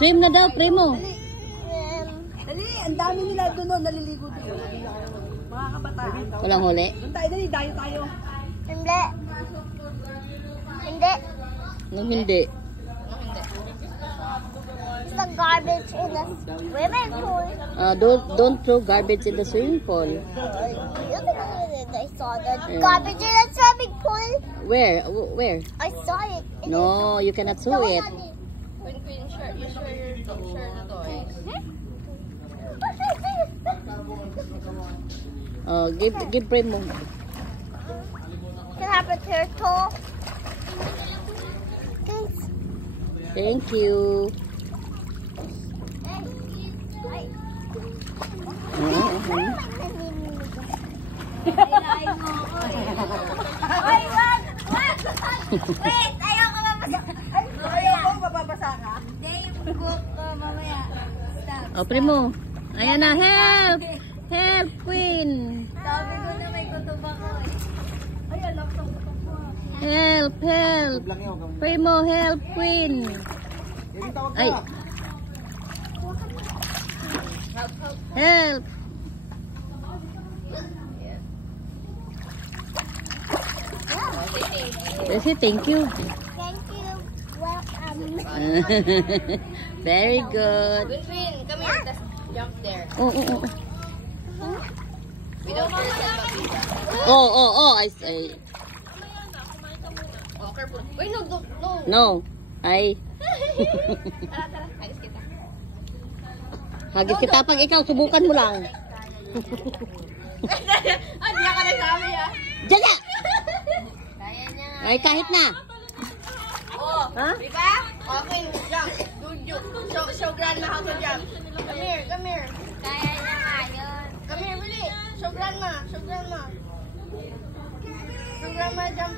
Swim na daw, Primo. Dali, ang dami nila doon, naliligo doon. Mga kabataan. Walang huli? Doon tayo, dali, dayo tayo. Hindi. Hindi. Nung hindi. It's the garbage in the swimming pool. Don't throw garbage in the swimming pool. I saw the garbage in the swimming pool. Where? Where? I saw it. No, you cannot throw it. Queen, share the toys. Give Primo. Can I have a turtle? Thanks. Thank you. Wait, ayoko mabasa. Ayoko, mababasa ka. Hindi, yung book ko mamaya. Stop. Oh, Primo. Ayan na, help! Help, Queen! Sabi ko na may kutuba ko eh. Ay, alam ko. Help, help! Primo, help, Queen! Ay! Help! Say thank you. Thank you. Welcome. Very good. Queen, come here. Just jump there. Oh. Without yourself, Oh, I Oh, careful. Wait, no. No. I Tara. Ayos kita. hagis kita pag ikaw subukan mo lang. Ay, di ako nagsabi ah. Diyan na. Kaya niya nga. Ay kahit na. Oh, Ha? diba? Okay, jump. Show grandma how to jump. Come here. Kaya na nga yun. Come here, really. Show grandma. Show grandma, jump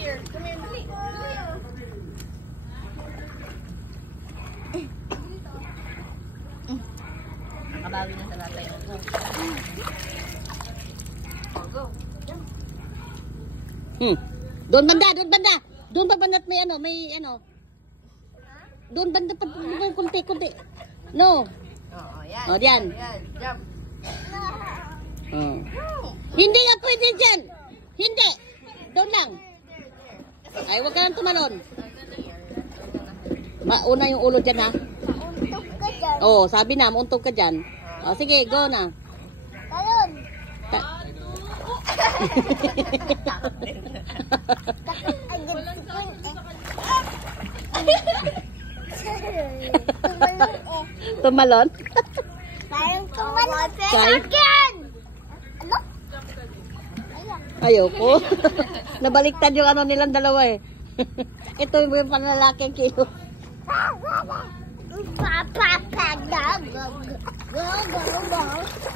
here. Come here, really. Nakabawi na sa tatay. Go. Doon banda. Doon pa banda't may ano. Doon banda pa kunti. No. Oo, yan. Oh, diyan. Yan, jump. Oh. Hindi nga pwede dyan. Hindi. Doon lang. Ay, wag ka lang tumalon. Mauna yung ulo dyan, ha? Mauntok ka dyan. Oh, sabi na, mauntog ka dyan. Oh, sige, go na. Talon. Tumalon eh. Tumalon? Parang tumalon. Kaya? Again! Ano? Ayoko. Nabaliktad yung ano nilang dalawa eh. Ito yung panlalaki ang kilo. Papa, go, go, go, go.